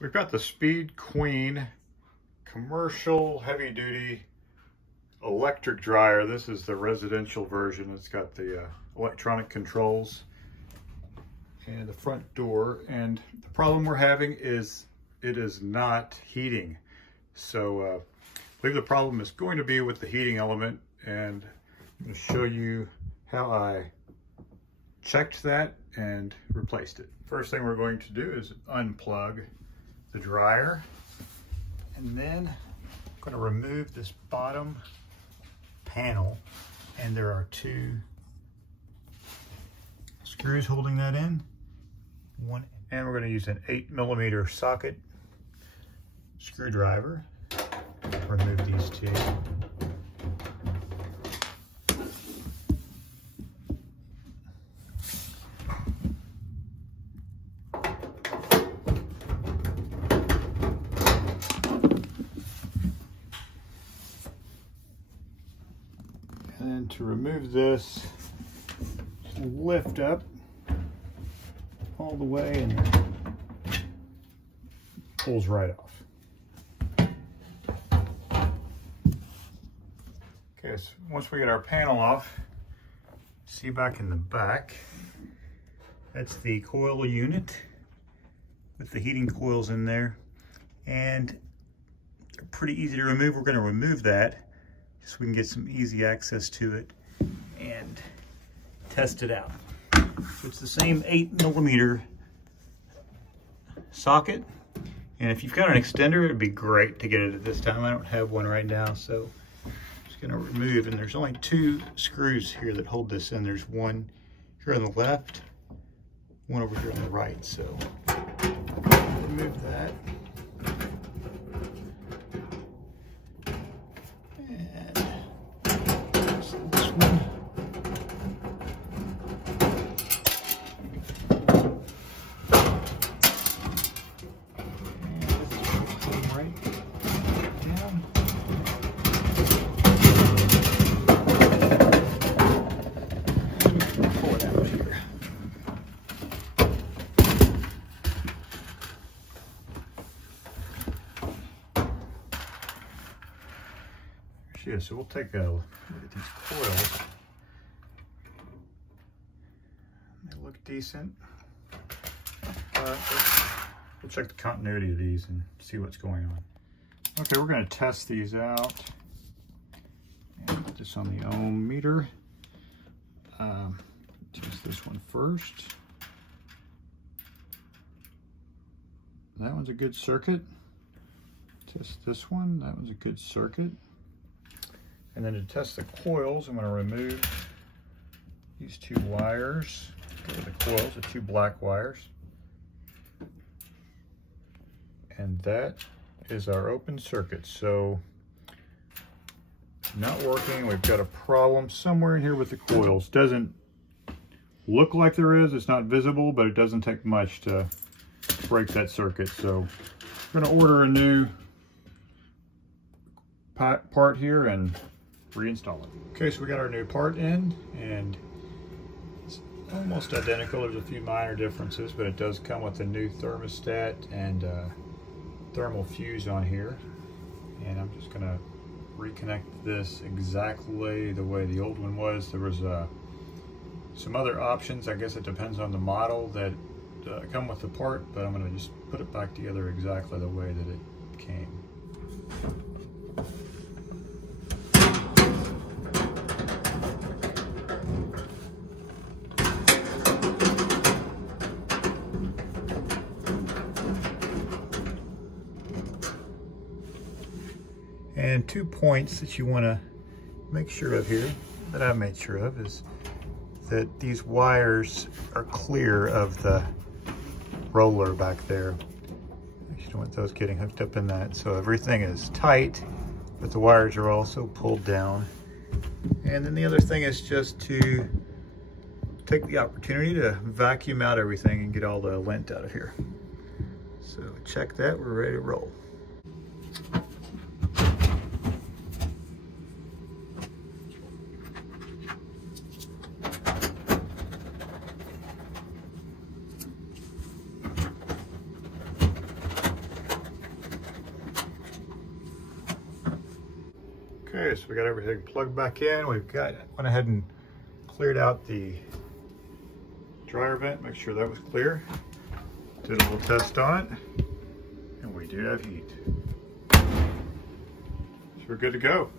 We've got the Speed Queen commercial heavy duty electric dryer. This is the residential version. It's got the electronic controls and the front door. And the problem we're having is it is not heating. So I believe the problem is going to be with the heating element, and I'm going to show you how I checked that and replaced it. First thing we're going to do is unplug the dryer, and then I'm going to remove this bottom panel, and there are two screws holding that in. And we're going to use an 8mm socket screwdriver. Remove these two. And then to remove this, lift up all the way and pulls right off. Okay, so once we get our panel off, see back in the back, that's the coil unit with the heating coils in there, and they're pretty easy to remove. We're going to remove that so we can get some easy access to it and test it out. So it's the same 8mm socket, and if you've got an extender, it'd be great to get it at this time. I don't have one right now, so I'm just going to remove, and there's only two screws here that hold this in. There's one here on the left, one over here on the right, so remove that. So we'll take a look at these coils. They look decent. We'll check the continuity of these and see what's going on. Okay, we're going to test these out. And put this on the ohm meter. Test this one first. That one's a good circuit. Test this one. That one's a good circuit. And then to test the coils, I'm going to remove these two wires. The coils, the two black wires. And that is our open circuit. So, not working. We've got a problem somewhere in here with the coils. Doesn't look like there is. It's not visible, but it doesn't take much to break that circuit. So, we're going to order a new part here and reinstall it. Okay, so we got our new part in, and it's almost identical. There's a few minor differences, but it does come with a new thermostat and thermal fuse on here. And I'm just gonna reconnect this exactly the way the old one was. There was some other options. I guess it depends on the model that come with the part, but I'm gonna just put it back together exactly the way that it came. And 2 points that you want to make sure of here, that I've made sure of, is that these wires are clear of the roller back there. You don't want those getting hooked up in that. So everything is tight, but the wires are also pulled down. And then the other thing is just to take the opportunity to vacuum out everything and get all the lint out of here. So check that, we're ready to roll. Okay, so we got everything plugged back in. Went ahead and cleared out the dryer vent, make sure that was clear. Did a little test on it, and we do have heat. So we're good to go.